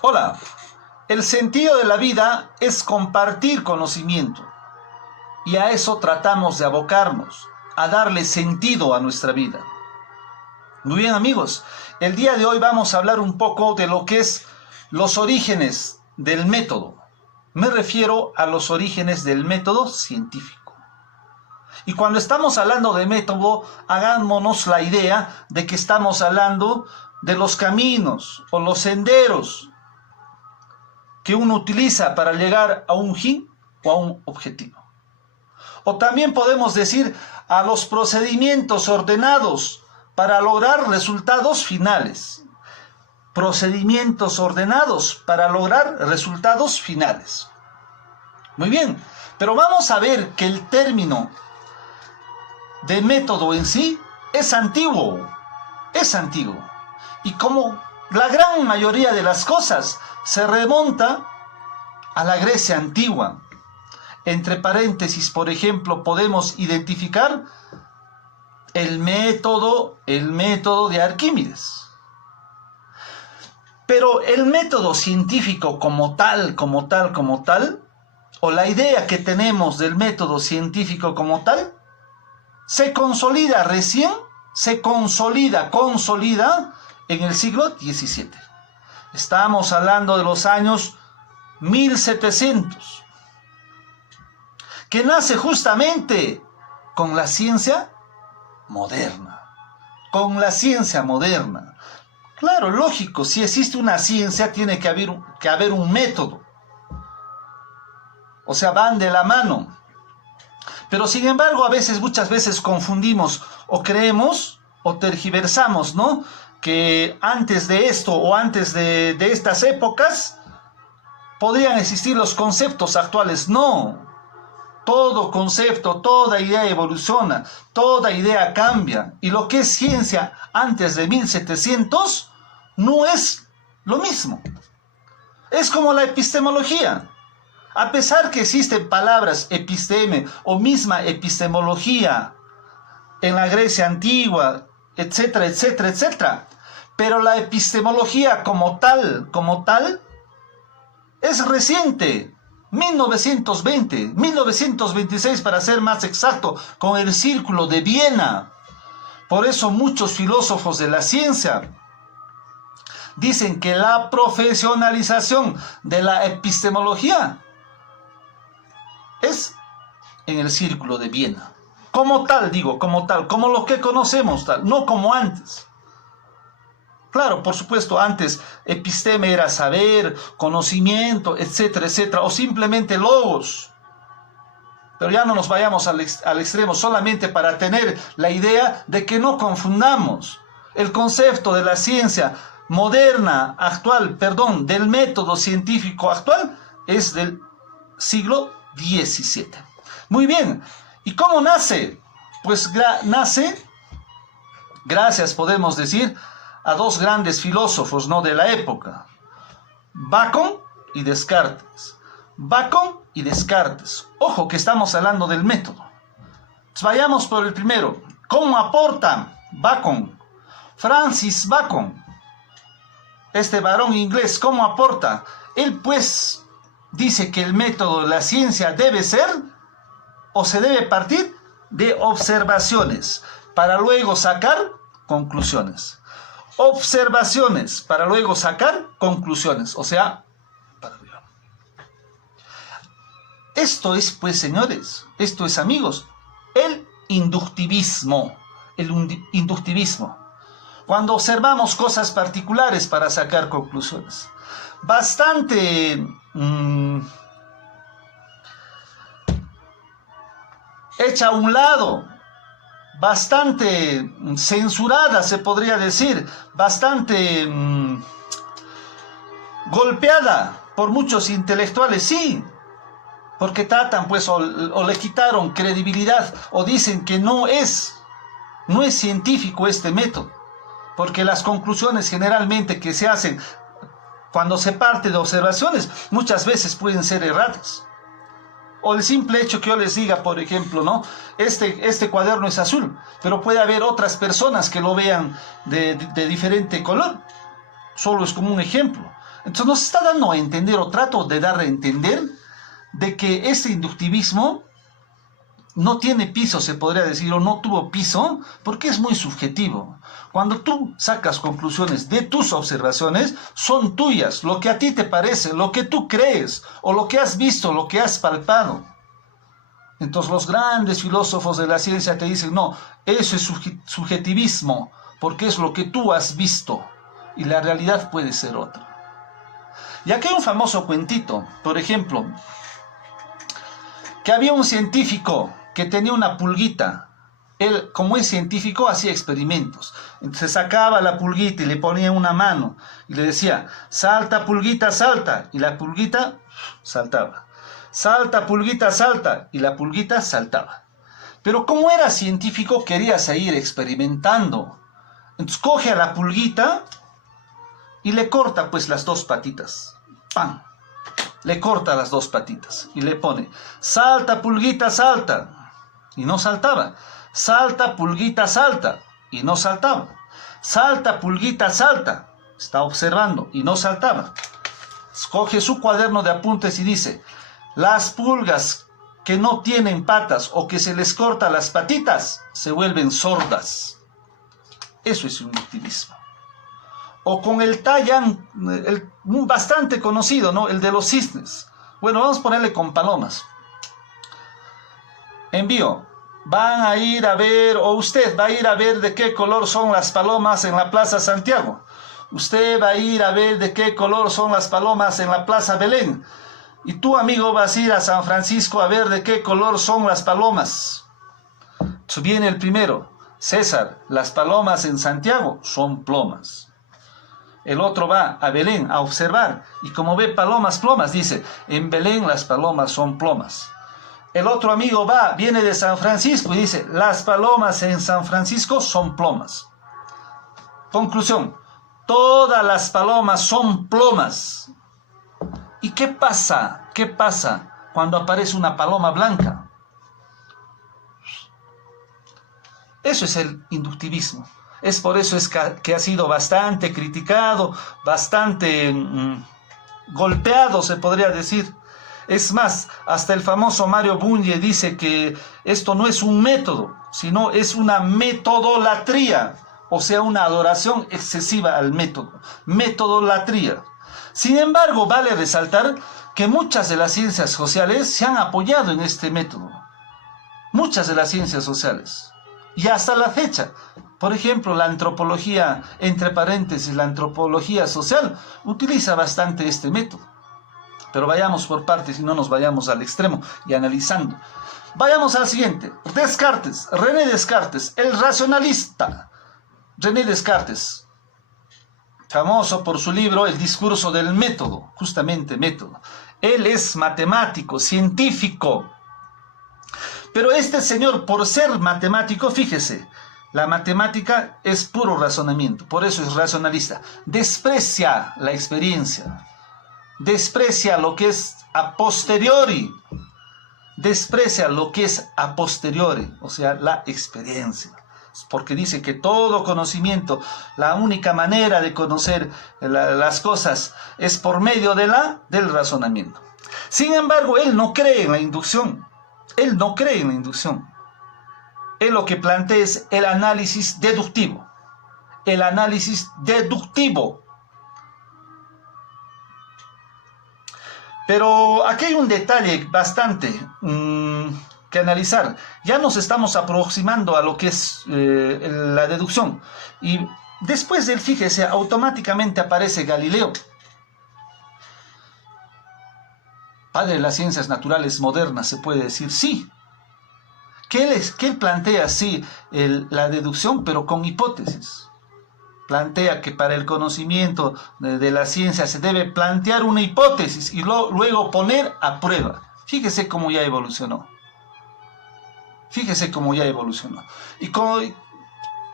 Hola, el sentido de la vida es compartir conocimiento y a eso tratamos de abocarnos, a darle sentido a nuestra vida. Muy bien amigos, el día de hoy vamos a hablar un poco de lo que es los orígenes del método. Me refiero a los orígenes del método científico. Y cuando estamos hablando de método, hagámonos la idea de que estamos hablando de los caminos o los senderos que uno utiliza para llegar a un fin o a un objetivo. O también podemos decir a los procedimientos ordenados para lograr resultados finales. Procedimientos ordenados para lograr resultados finales. Muy bien, pero vamos a ver que el término de método en sí es antiguo. Y como la gran mayoría de las cosas se remonta a la Grecia antigua. Entre paréntesis, por ejemplo, podemos identificar el método de Arquímedes. Pero el método científico como tal, o la idea que tenemos del método científico como tal, se consolida en el siglo XVII. Estamos hablando de los años 1700, que nace justamente con la ciencia moderna. Claro, lógico, si existe una ciencia tiene que haber un método. O sea, van de la mano. Pero sin embargo, muchas veces confundimos o creemos o tergiversamos, ¿no? Que antes de esto o antes de estas épocas podrían existir los conceptos actuales. No. Todo concepto, toda idea evoluciona, toda idea cambia. Y lo que es ciencia antes de 1700 no es lo mismo. Es como la epistemología. A pesar que existen palabras episteme o misma epistemología en la Grecia antigua, etcétera, etcétera, etcétera, pero la epistemología como tal, es reciente. 1926 para ser más exacto, con el Círculo de Viena. Por eso muchos filósofos de la ciencia dicen que la profesionalización de la epistemología es en el Círculo de Viena. Como lo que conocemos, no como antes. Claro, por supuesto, antes episteme era saber, conocimiento, etcétera, etcétera, o simplemente logos. Pero ya no nos vayamos al extremo, solamente para tener la idea de que no confundamos el concepto de la ciencia moderna, del método científico actual, es del siglo XVII. Muy bien, ¿y cómo nace? Pues nace, gracias podemos decir, a dos grandes filósofos, ¿no?, de la época, Bacon y Descartes. Ojo que estamos hablando del método. Pues vayamos por el primero. ¿Cómo aporta Bacon? Francis Bacon, este varón inglés, ¿cómo aporta? Él pues dice que el método de la ciencia debe ser o se debe partir de observaciones para luego sacar conclusiones. Observaciones para luego sacar conclusiones, o sea, para arriba. Esto es, pues, señores, esto es, amigos, el inductivismo. Cuando observamos cosas particulares para sacar conclusiones. Bastante hecha a un lado, bastante censurada, se podría decir, bastante golpeada por muchos intelectuales, sí, porque tratan, pues, o le quitaron credibilidad, o dicen que no es científico este método, porque las conclusiones generalmente que se hacen cuando se parte de observaciones, muchas veces pueden ser erradas. O el simple hecho que yo les diga, por ejemplo, ¿no? Este cuaderno es azul, pero puede haber otras personas que lo vean de diferente color. Solo es como un ejemplo. Entonces nos está dando a entender, o trato de dar a entender, de que este inductivismo no tiene piso, se podría decir, o no tuvo piso, porque es muy subjetivo. Cuando tú sacas conclusiones de tus observaciones, son tuyas, lo que a ti te parece, lo que tú crees, o lo que has visto, lo que has palpado. Entonces los grandes filósofos de la ciencia te dicen, no, eso es subjetivismo, porque es lo que tú has visto, y la realidad puede ser otra. Y aquí hay un famoso cuentito, por ejemplo, que había un científico que tenía una pulguita. Él, como es científico, hacía experimentos. Entonces sacaba la pulguita y le ponía una mano y le decía, salta pulguita, salta, y la pulguita saltaba. Salta pulguita, salta, y la pulguita saltaba. Pero como era científico, quería seguir experimentando. Entonces coge a la pulguita y le corta pues las dos patitas. ¡Pam! Le corta las dos patitas y le pone, salta pulguita, salta, y no saltaba. Salta pulguita, salta, y no saltaba. Salta pulguita, salta, está observando y no saltaba. Coge su cuaderno de apuntes y dice, las pulgas que no tienen patas o que se les corta las patitas se vuelven sordas. Eso es inductivismo. O con el Taiyang, bastante conocido, ¿no? El de los cisnes. Bueno, vamos a ponerle con palomas. Envío. Van a ir a ver, o usted va a ir a ver de qué color son las palomas en la Plaza Santiago. Usted va a ir a ver de qué color son las palomas en la Plaza Belén. Y tú, amigo, vas a ir a San Francisco a ver de qué color son las palomas. Entonces viene el primero. César, las palomas en Santiago son plomas. El otro va a Belén a observar y como ve palomas, plomas, dice, en Belén las palomas son plomas. El otro amigo viene de San Francisco y dice, las palomas en San Francisco son plomas. Conclusión, todas las palomas son plomas. ¿Y qué pasa? ¿Qué pasa cuando aparece una paloma blanca? Eso es el inductivismo. Es por eso que ha sido bastante criticado, bastante golpeado, se podría decir. Es más, hasta el famoso Mario Bunge dice que esto no es un método, sino es una metodolatría, o sea, una adoración excesiva al método. Metodolatría. Sin embargo, vale resaltar que muchas de las ciencias sociales se han apoyado en este método. Muchas de las ciencias sociales. Y hasta la fecha. Por ejemplo, la antropología, entre paréntesis, la antropología social, utiliza bastante este método. Pero vayamos por partes y no nos vayamos al extremo y analizando. Vayamos al siguiente. Descartes, René Descartes, el racionalista. René Descartes, famoso por su libro El discurso del método, justamente método. Él es matemático, científico. Pero este señor, por ser matemático, fíjese, la matemática es puro razonamiento, por eso es racionalista. Desprecia la experiencia, desprecia lo que es a posteriori, desprecia lo que es a posteriori, o sea, la experiencia. Porque dice que todo conocimiento, la única manera de conocer las cosas es por medio del razonamiento. Sin embargo, él no cree en la inducción. Él no cree en la inducción. Él lo que plantea es el análisis deductivo. El análisis deductivo. Pero aquí hay un detalle bastante que analizar. Ya nos estamos aproximando a lo que es la deducción. Y después de él, fíjese, automáticamente aparece Galileo. Padre de las ciencias naturales modernas, se puede decir, sí. Que él plantea, sí, la deducción, pero con hipótesis. Plantea que para el conocimiento de la ciencia se debe plantear una hipótesis y luego poner a prueba. Fíjese cómo ya evolucionó. Fíjese cómo ya evolucionó. Y como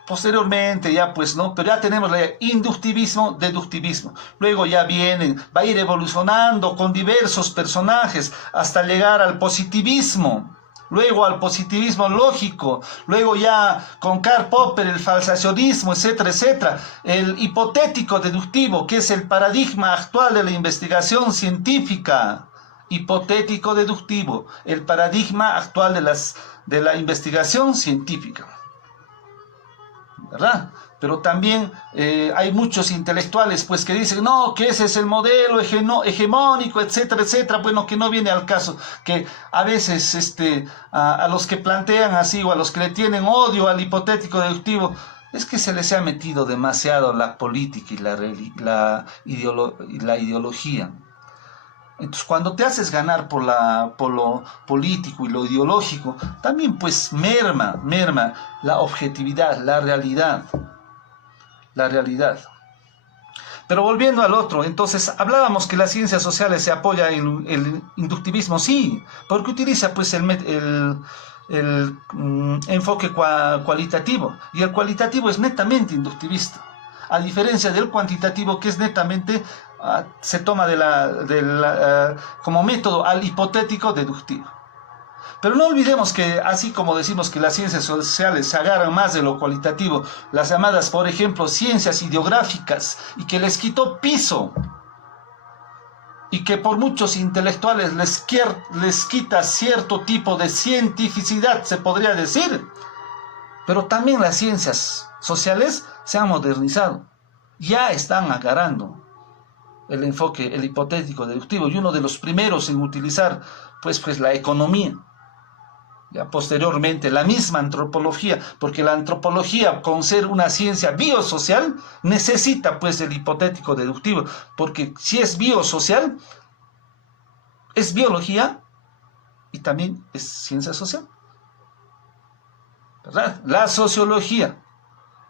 posteriormente ya pues no, pero ya tenemos el inductivismo, deductivismo. Luego ya va a ir evolucionando con diversos personajes hasta llegar al positivismo. luego al positivismo lógico, luego ya con Karl Popper el falsacionismo, etcétera, etcétera, el hipotético deductivo, que es el paradigma actual de la investigación científica. Hipotético deductivo, el paradigma actual de la investigación científica, ¿verdad? Pero también hay muchos intelectuales pues que dicen, no, que ese es el modelo hegemónico, etcétera, etcétera. Bueno, que no viene al caso, que a veces a los que plantean así o a los que le tienen odio al hipotético deductivo, es que se les ha metido demasiado la política y la ideología. Entonces, cuando te haces ganar por lo político y lo ideológico, también pues merma la objetividad, la realidad. Pero volviendo al otro, entonces hablábamos que las ciencias sociales se apoya en el inductivismo, sí, porque utiliza pues el enfoque cualitativo, y el cualitativo es netamente inductivista, a diferencia del cuantitativo, que es netamente se toma como método al hipotético deductivo. Pero no olvidemos que, así como decimos que las ciencias sociales se agarran más de lo cualitativo, las llamadas, por ejemplo, ciencias ideográficas, y que les quitó piso, y que por muchos intelectuales les quita cierto tipo de cientificidad, se podría decir. Pero también las ciencias sociales se han modernizado, ya están agarrando el enfoque, el hipotético deductivo, y uno de los primeros en utilizar pues la economía. Ya posteriormente la misma antropología, porque la antropología, con ser una ciencia biosocial, necesita pues el hipotético deductivo, porque si es biosocial, es biología y también es ciencia social, ¿verdad? La sociología,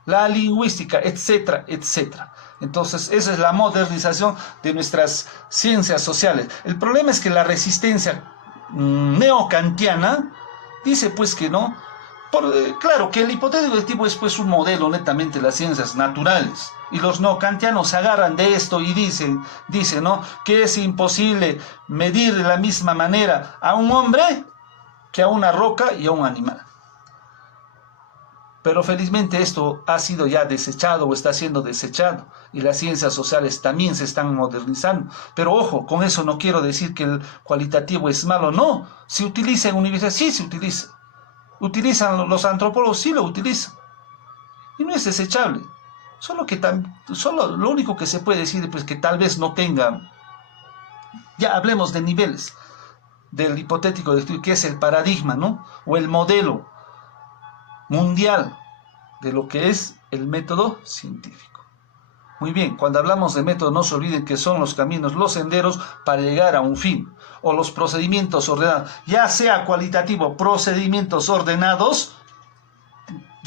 la lingüística, etcétera, etcétera. Entonces, esa es la modernización de nuestras ciencias sociales. El problema es que la resistencia neocantiana dice pues que no. Claro que el hipotético deductivo es pues un modelo netamente de las ciencias naturales, y los neocantianos se agarran de esto y dicen ¿no?, que es imposible medir de la misma manera a un hombre que a una roca y a un animal. Pero felizmente esto ha sido ya desechado o está siendo desechado, y las ciencias sociales también se están modernizando. Pero ojo, con eso no quiero decir que el cualitativo es malo, no. Se utiliza en universidades, sí se utiliza. Utilizan los antropólogos, sí lo utilizan. Y no es desechable. Solo lo único que se puede decir es pues, que tal vez no tenga, ya hablemos de niveles, del hipotético, que es el paradigma, ¿no?, o el modelo mundial de lo que es el método científico. Muy bien, cuando hablamos de método, no se olviden que son los caminos, los senderos para llegar a un fin, o los procedimientos ordenados, ya sea cualitativo, procedimientos ordenados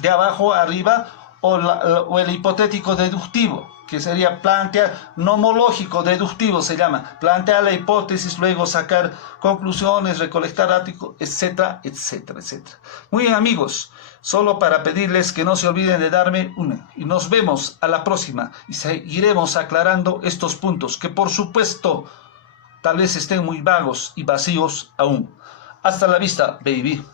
de abajo a arriba, o el hipotético deductivo, que sería plantear, nomológico deductivo se llama, plantear la hipótesis, luego sacar conclusiones, recolectar datos, etcétera, etcétera, etcétera. Muy bien, amigos, solo para pedirles que no se olviden de darme una, y nos vemos a la próxima, y seguiremos aclarando estos puntos, que por supuesto, tal vez estén muy vagos y vacíos aún. Hasta la vista, baby.